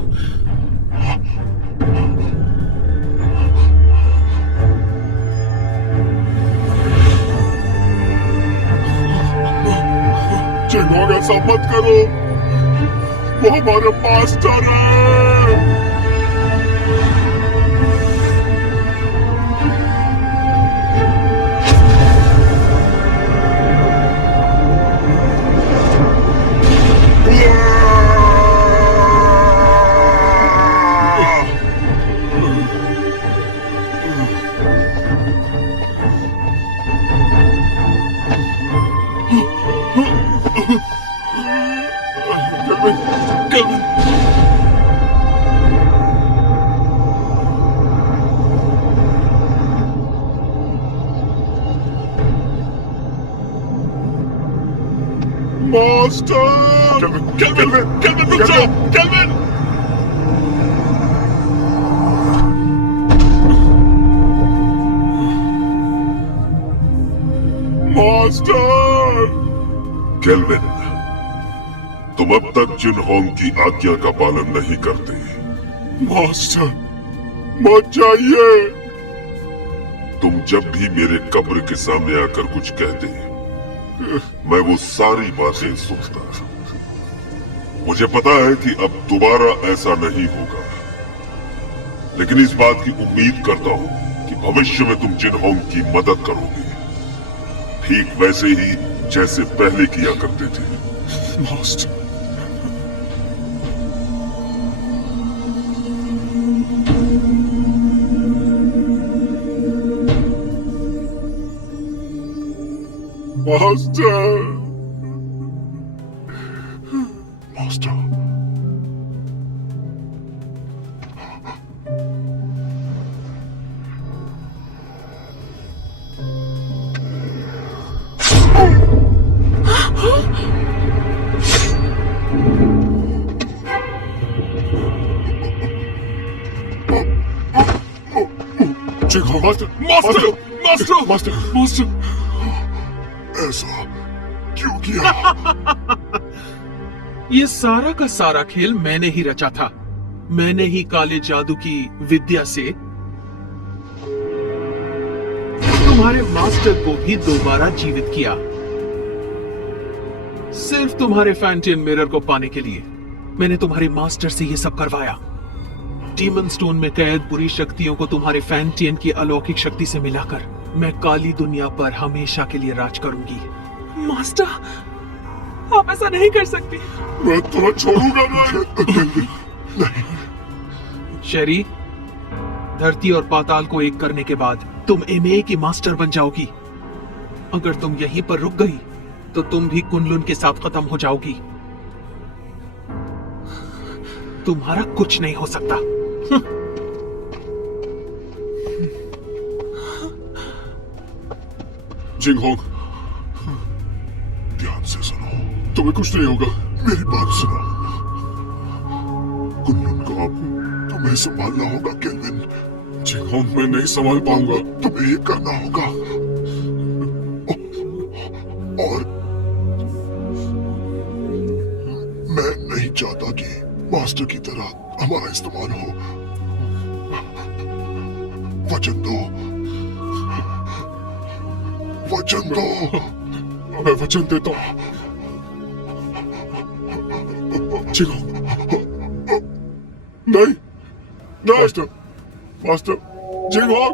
जिंगहोंग, ऐसा मत करो, वो हमारे मास्टर है। मास्टर! केल्विन, रुक जाओ! केल्विन! मास्टर! केल्विन, तुम अब तक जिनहोंग की आज्ञा का पालन नहीं करते। मास्टर, मत जाइए। तुम जब भी मेरे कब्र के सामने आकर कुछ कहते, मैं वो सारी बातें सोचता। मुझे पता है कि अब दोबारा ऐसा नहीं होगा, लेकिन इस बात की उम्मीद करता हूं कि भविष्य में तुम जिनहोंग की मदद करोगे, ठीक वैसे ही जैसे पहले किया करते थे। Master, master, master, master, master, master, master, master, ऐसा क्यों किया? ये सारा का सारा खेल मैंने ही रचा था। मैंने ही काले जादू की विद्या से तुम्हारे मास्टर को भी दोबारा जीवित किया। सिर्फ तुम्हारे फैंटियन मिरर को पाने के लिए मैंने तुम्हारे मास्टर से ये सब करवाया। डीमन स्टोन में कैद बुरी शक्तियों को तुम्हारे फैंटियन की अलौकिक शक्ति से मिलाकर मैं काली दुनिया पर हमेशा के लिए राज करूंगी। मास्टर, आप ऐसा नहीं कर सकती। मैं तुम्हें छोड़ूंगा नहीं। शेरी, धरती और पाताल को एक करने के बाद तुम एमए की मास्टर बन जाओगी। अगर तुम यहीं पर रुक गई तो तुम भी कुनलुन के साथ खत्म हो जाओगी। तुम्हारा कुछ नहीं हो सकता। जिंगहोंग, ध्यान से सुनो, तुम्हें कुछ नहीं होगा। मेरी बात सुनो। कुनलुन को अब तुम्हें संभालना होगा केल्विन। जिंगहोंग, मैं नहीं संभाल पाऊंगा। तुम्हें ये करना होगा। और मैं नहीं चाहता कि मास्टर की तरह हमारा इस्तेमाल हो। वचन दो, वचन दो। मैं वचन देता हूं। नहीं, मास्टर, मास्टर, जिंगहोंग।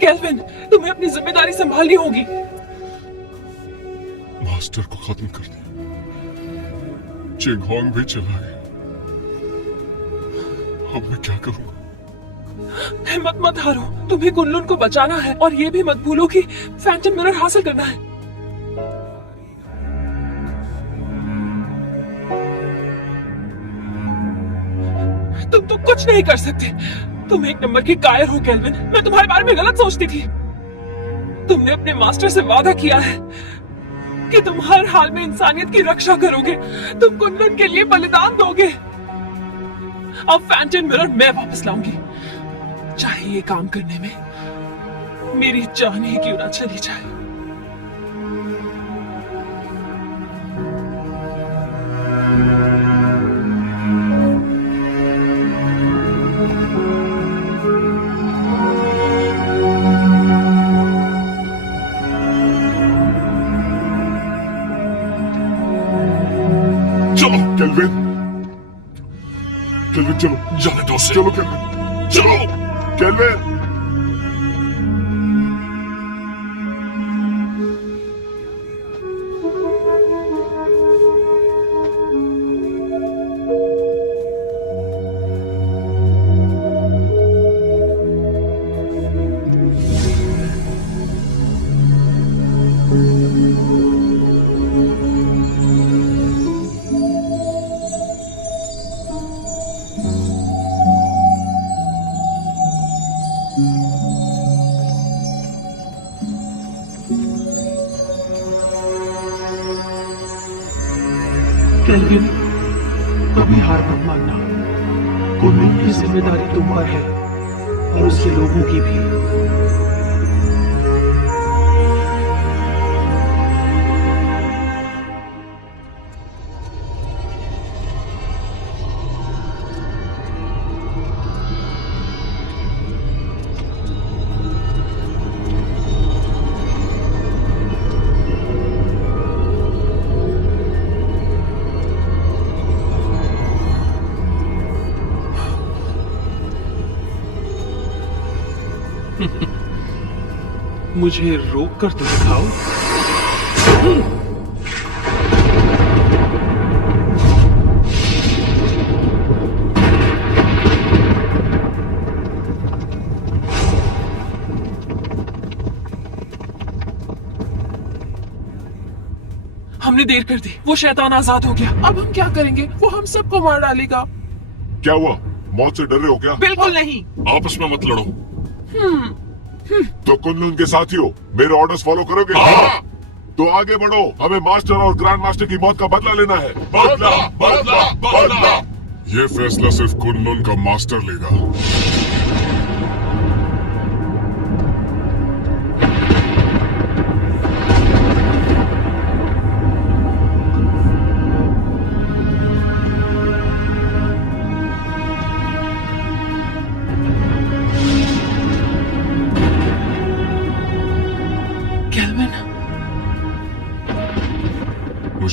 केल्विन, तुम्हें अपनी जिम्मेदारी संभालनी होगी। मास्टर को खत्म कर दिया। जिंगहोंग भी चला गया। अब मैं क्या करूंगा? हिम्मत मत हारो। तुम्हें कुनलुन को बचाना है और ये भी मत भूलो कि फैंटम मिरर हासिल करना है। तुम तो कुछ नहीं कर सकते। तुम एक नंबर की कायर हो केल्विन। मैं तुम्हारे बारे में गलत सोचती थी। तुमने अपने मास्टर से वादा किया है कि तुम हर हाल में इंसानियत की रक्षा करोगे। तुम कुनलुन के लिए बलिदान दोगे। अब फैंटम मिरर मैं वापस लाऊंगी, चाहे ये काम करने में मेरी जान ही क्यों ना चली जाए। चलो केल्विन, केल्विन चलो। जाने दो उसे। चलो केल्विन, चलो केल्विन। केल्विन, कभी हार मत मानना। कुनलुन की जिम्मेदारी तुम पर है और उसके लोगों की भी। मुझे रोक कर तो दिखाओ। हमने देर कर दी। वो शैतान आजाद हो गया। अब हम क्या करेंगे? वो हम सबको मार डालेगा। क्या हुआ? मौत से डर रहे हो क्या? बिल्कुल नहीं। आपस में मत लड़ो। तो कुनलुन के साथियों, मेरे ऑर्डर्स फॉलो करोगे? हाँ। तो आगे बढ़ो। हमें मास्टर और ग्रैंड मास्टर की मौत का बदला लेना है। बदला, बदला, बदला। ये फैसला सिर्फ कुनलुन का मास्टर लेगा।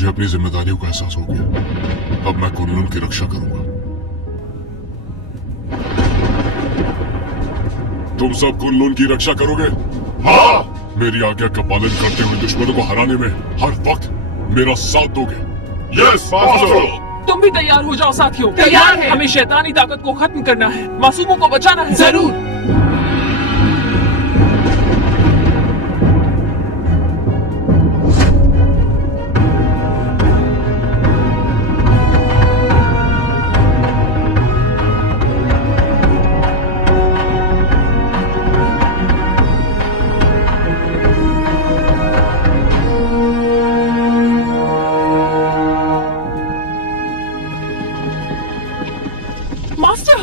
मुझे अपनी जिम्मेदारियों का एहसास हो गया। अब मैं कुनलुन की रक्षा करूंगा। तुम सब कुनलुन की रक्षा करोगे? हाँ। मेरी आज्ञा का पालन करते हुए दुश्मनों को हराने में हर वक्त मेरा साथ दोगे? Yes master. तुम भी तैयार हो जाओ साथियों। तैयार है। हमें शैतानी ताकत को खत्म करना है, मासूमों को बचाना है। जरूर। मास्टर,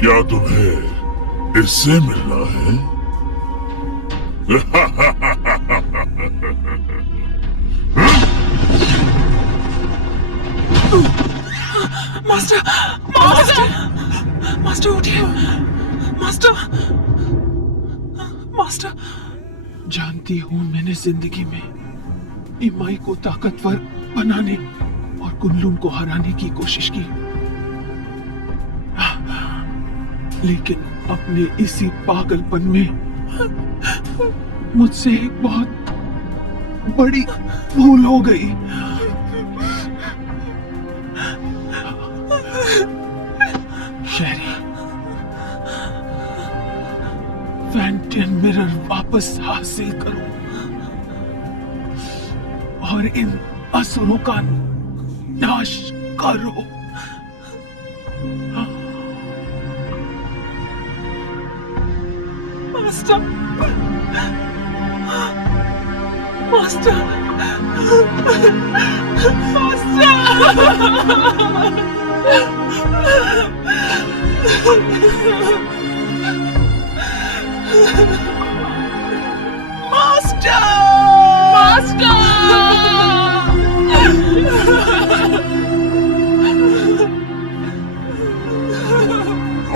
क्या तुम्हें इससे मिलना है? मास्टर, मास्टर, मास्टर उठिए। Master, master. जानती हूं मैंने जिंदगी में इमाई को ताकतवर बनाने और कुनलुन को हराने की कोशिश की, लेकिन अपने इसी पागलपन में मुझसे एक बहुत बड़ी भूल हो गई। शेरी, फैंटियन मिरर वापस हासिल करो और इन असुरों का नाश करो। मास्टर, मास्टर,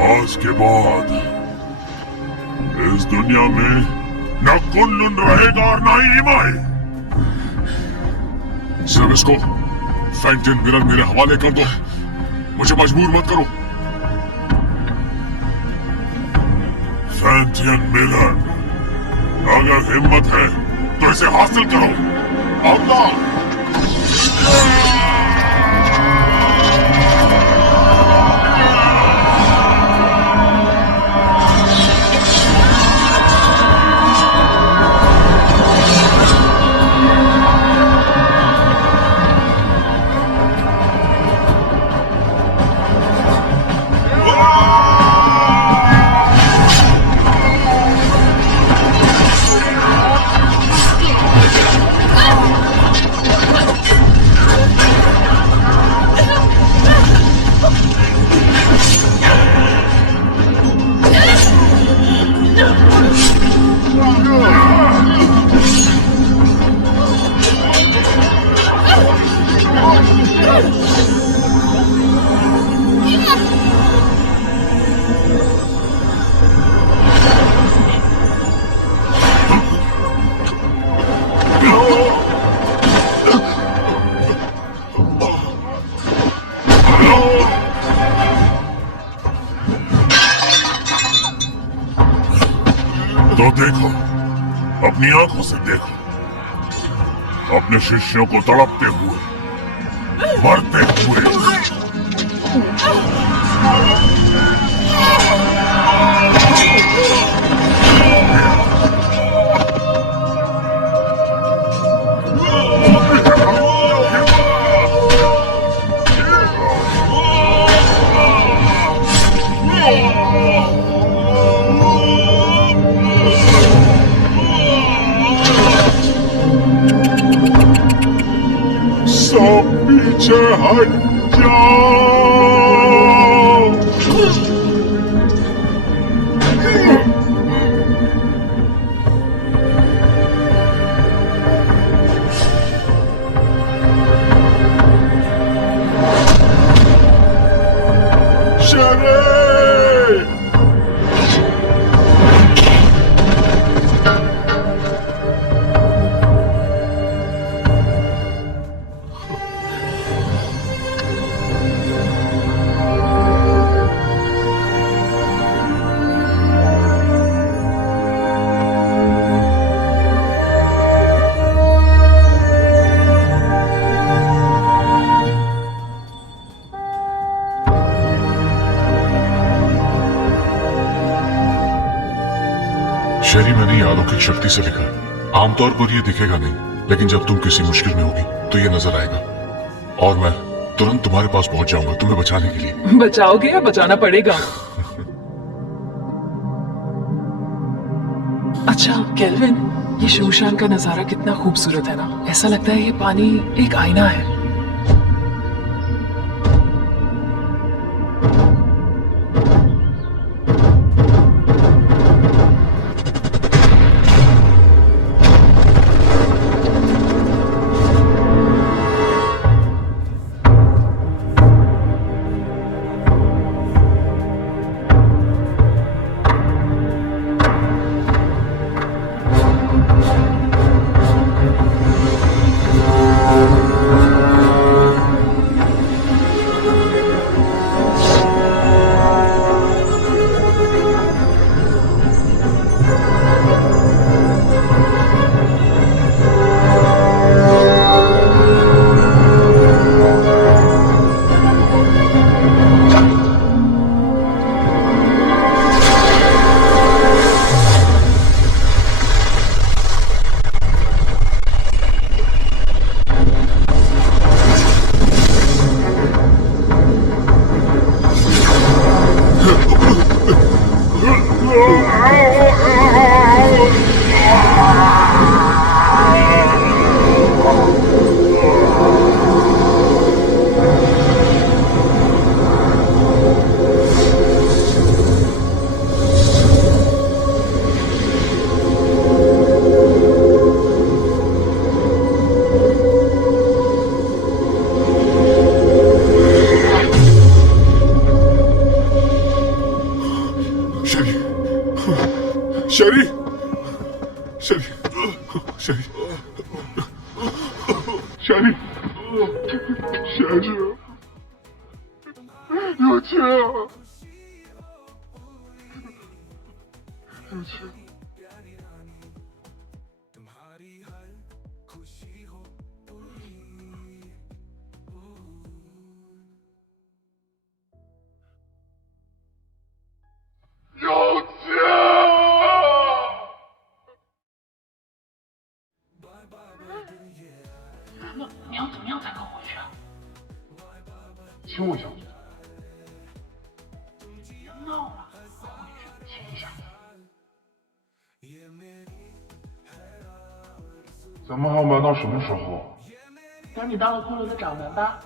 आज के बाद इस दुनिया में न कुनलुन रहेगा और न ही इमाई। सिर्फ इसको फैंटियन मिरर मेरे हवाले कर दो, मुझे मजबूर मत करो। फैंटियन मिरर, अगर हिम्मत है तो इसे हासिल करो। अल्लाह। तो देखो, अपनी आंखों से देखो, अपने शिष्यों को तड़पते हुए, मरते हुए। सब पीछे हट जाओ। करे। शेरी, मैंने ये अलौकिक शक्ति से लिखा। आमतौर पर ये दिखेगा नहीं, लेकिन जब तुम किसी मुश्किल में होगी तो ये नजर आएगा और मैं तुरंत तुम्हारे पास पहुंच जाऊंगा तुम्हें बचाने के लिए। बचाओगे या बचाना पड़ेगा? अच्छा केल्विन, ये शमशान का नजारा कितना खूबसूरत है ना। ऐसा लगता है ये पानी एक आईना है। शेरी, शेरी, शेरी, शेरी, शेरी,亲我一下，别闹了，快回去亲一下。咱们还玩到什么时候？等你当了骷髅的掌门吧。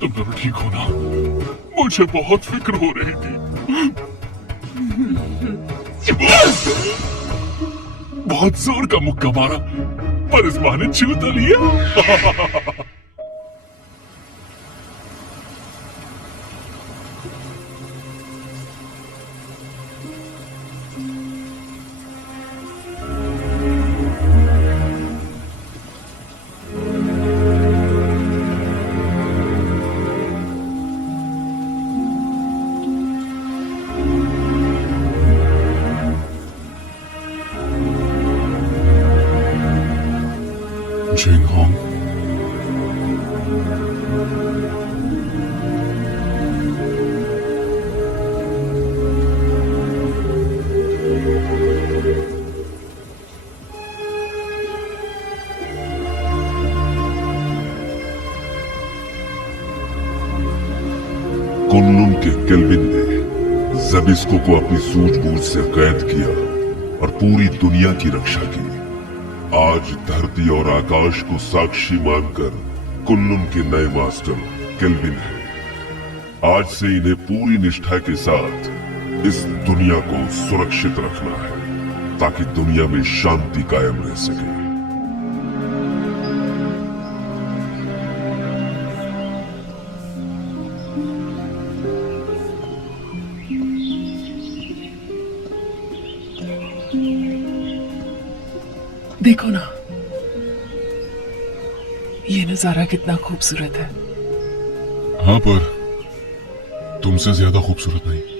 तुम दोनों ठीक हो ना? मुझे बहुत फिक्र हो रही थी। बहुत जोर का मुक्का मारा, पर इस बहाने छू तो लिया। जिंग होंग, कुनलुन के केल्विन ने जबिस्को को अपनी सूझबूझ से कैद किया और पूरी दुनिया की रक्षा की। आज धरती और आकाश को साक्षी मानकर कुनलुन के नए मास्टर केल्विन है। आज से इन्हें पूरी निष्ठा के साथ इस दुनिया को सुरक्षित रखना है ताकि दुनिया में शांति कायम रह सके। देखो ना, ये नजारा कितना खूबसूरत है। हाँ, पर तुमसे ज्यादा खूबसूरत नहीं।